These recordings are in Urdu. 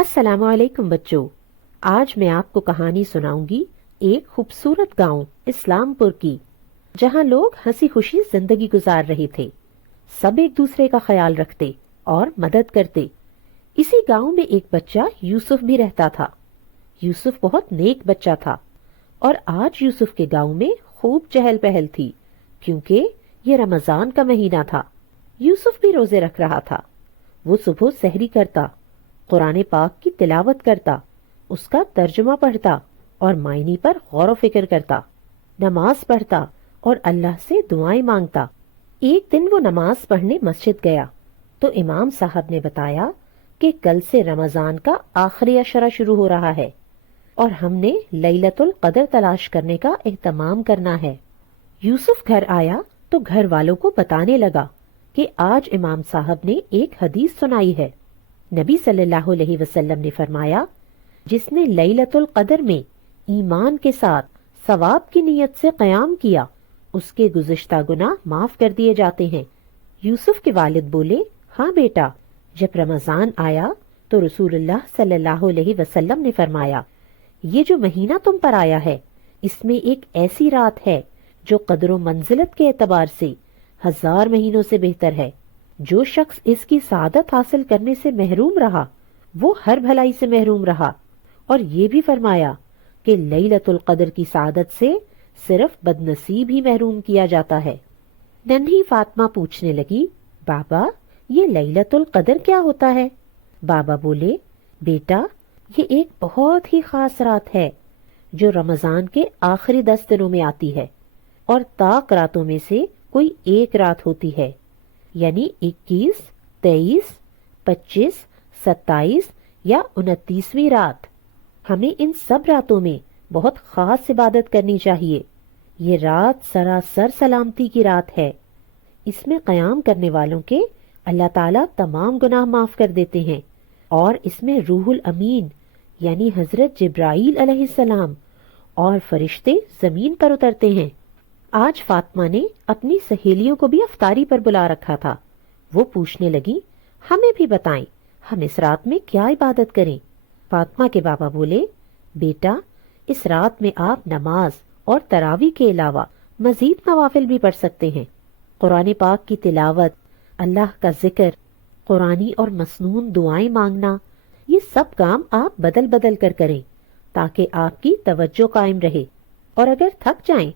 السلام علیکم بچوں، آج میں آپ کو کہانی سناؤں گی ایک خوبصورت گاؤں اسلام پور کی، جہاں لوگ ہنسی خوشی زندگی گزار رہے تھے۔ سب ایک دوسرے کا خیال رکھتے اور مدد کرتے۔ اسی گاؤں میں ایک بچہ یوسف بھی رہتا تھا۔ یوسف بہت نیک بچہ تھا اور آج یوسف کے گاؤں میں خوب چہل پہل تھی، کیونکہ یہ رمضان کا مہینہ تھا۔ یوسف بھی روزے رکھ رہا تھا۔ وہ صبح سحری کرتا، قرآن پاک کی تلاوت کرتا، اس کا ترجمہ پڑھتا اور معنی پر غور و فکر کرتا، نماز پڑھتا اور اللہ سے دعائیں مانگتا۔ ایک دن وہ نماز پڑھنے مسجد گیا تو امام صاحب نے بتایا کہ کل سے رمضان کا آخری عشرہ شروع ہو رہا ہے اور ہم نے لیلۃ القدر تلاش کرنے کا اہتمام کرنا ہے۔ یوسف گھر آیا تو گھر والوں کو بتانے لگا کہ آج امام صاحب نے ایک حدیث سنائی ہے۔ نبی صلی اللہ علیہ وسلم نے فرمایا، جس نے لیلۃ القدر میں ایمان کے ساتھ ثواب کی نیت سے قیام کیا، اس کے گزشتہ گناہ معاف کر دیے جاتے ہیں۔ یوسف کے والد بولے، ہاں بیٹا، جب رمضان آیا تو رسول اللہ صلی اللہ علیہ وسلم نے فرمایا، یہ جو مہینہ تم پر آیا ہے، اس میں ایک ایسی رات ہے جو قدر و منزلت کے اعتبار سے 1000 مہینوں سے بہتر ہے۔ جو شخص اس کی سعادت حاصل کرنے سے محروم رہا، وہ ہر بھلائی سے محروم رہا۔ اور یہ بھی فرمایا کہ لیلۃ القدر کی سعادت سے صرف بدنصیب ہی محروم کیا جاتا ہے۔ ننھی فاطمہ پوچھنے لگی، بابا یہ لیلۃ القدر کیا ہوتا ہے؟ بابا بولے، بیٹا یہ ایک بہت ہی خاص رات ہے جو رمضان کے آخری 10 دنوں میں آتی ہے، اور طاق راتوں میں سے کوئی ایک رات ہوتی ہے، یعنی 21، 23، 25، 27 یا 29ویں رات۔ ہمیں ان سب راتوں میں بہت خاص عبادت کرنی چاہیے۔ یہ رات سراسر سلامتی کی رات ہے۔ اس میں قیام کرنے والوں کے اللہ تعالیٰ تمام گناہ معاف کر دیتے ہیں، اور اس میں روح الامین یعنی حضرت جبرائیل علیہ السلام اور فرشتے زمین پر اترتے ہیں۔ آج فاطمہ نے اپنی سہیلیوں کو بھی افطاری پر بلا رکھا تھا۔ وہ پوچھنے لگی، ہمیں بھی بتائیں ہم اس رات میں کیا عبادت کریں؟ فاطمہ کے بابا بولے، بیٹا اس رات میں آپ نماز اور تراویح کے علاوہ مزید نوافل بھی پڑھ سکتے ہیں۔ قرآن پاک کی تلاوت، اللہ کا ذکر، قرآنی اور مسنون دعائیں مانگنا، یہ سب کام آپ بدل بدل کر کریں تاکہ آپ کی توجہ قائم رہے، اور اگر تھک جائیں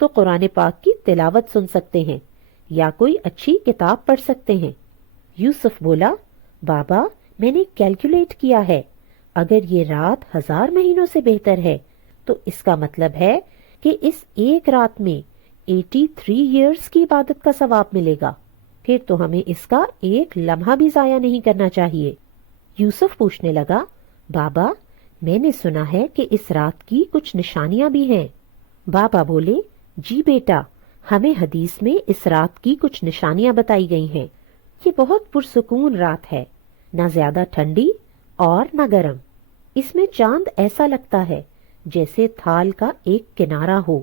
تو قرآن پاک کی تلاوت سن سکتے ہیں یا کوئی اچھی کتاب پڑھ سکتے ہیں۔ یوسف بولا، بابا میں نے کیلکولیٹ کیا ہے، اگر یہ رات 1000 مہینوں سے بہتر ہے تو اس کا مطلب ہے کہ اس ایک رات میں 83 ایئرز کی عبادت کا ثواب ملے گا۔ پھر تو ہمیں اس کا ایک لمحہ بھی ضائع نہیں کرنا چاہیے۔ یوسف پوچھنے لگا، بابا میں نے سنا ہے کہ اس رات کی کچھ نشانیاں بھی ہیں۔ بابا بولے، جی بیٹا، ہمیں حدیث میں اس رات کی کچھ نشانیاں بتائی گئی ہیں۔ یہ بہت پرسکون رات ہے، نہ زیادہ ٹھنڈی اور نہ گرم۔ اس میں چاند ایسا لگتا ہے جیسے تھال کا ایک کنارہ ہو۔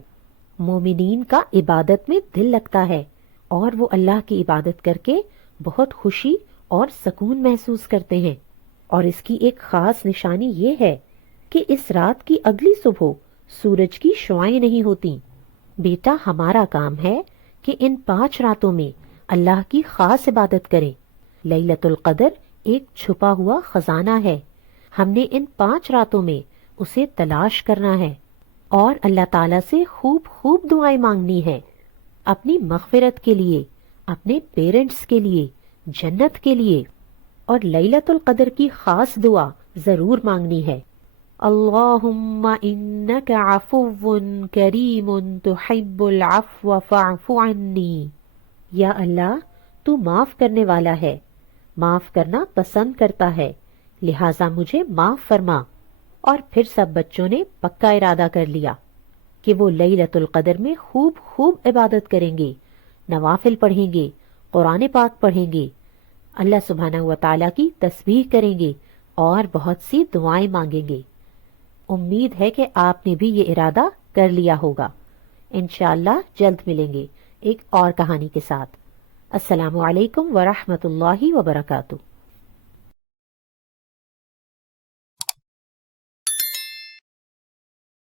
مومنین کا عبادت میں دل لگتا ہے اور وہ اللہ کی عبادت کر کے بہت خوشی اور سکون محسوس کرتے ہیں۔ اور اس کی ایک خاص نشانی یہ ہے کہ اس رات کی اگلی صبح سورج کی شعائیں نہیں ہوتی۔ بیٹا ہمارا کام ہے کہ ان 5 راتوں میں اللہ کی خاص عبادت کریں۔ لیلۃ القدر ایک چھپا ہوا خزانہ ہے، ہم نے ان 5 راتوں میں اسے تلاش کرنا ہے اور اللہ تعالیٰ سے خوب خوب دعائیں مانگنی ہے، اپنی مغفرت کے لیے، اپنے پیرنٹس کے لیے، جنت کے لیے، اور لیلۃ القدر کی خاص دعا ضرور مانگنی ہے، اللہم انک عفو کریم تحب العفو فاعف عنی۔ یا اللہ تو معاف کرنے والا ہے، معاف کرنا پسند کرتا ہے، لہٰذا مجھے معاف فرما۔ اور پھر سب بچوں نے پکا ارادہ کر لیا کہ وہ لیلۃ القدر میں خوب خوب عبادت کریں گے، نوافل پڑھیں گے، قرآن پاک پڑھیں گے، اللہ سبحانہ و تعالیٰ کی تسبیح کریں گے اور بہت سی دعائیں مانگیں گے۔ امید ہے کہ آپ نے بھی یہ ارادہ کر لیا ہوگا۔ انشاءاللہ جلد ملیں گے ایک اور کہانی کے ساتھ۔ السلام علیکم ورحمۃ اللہ وبرکاتہ۔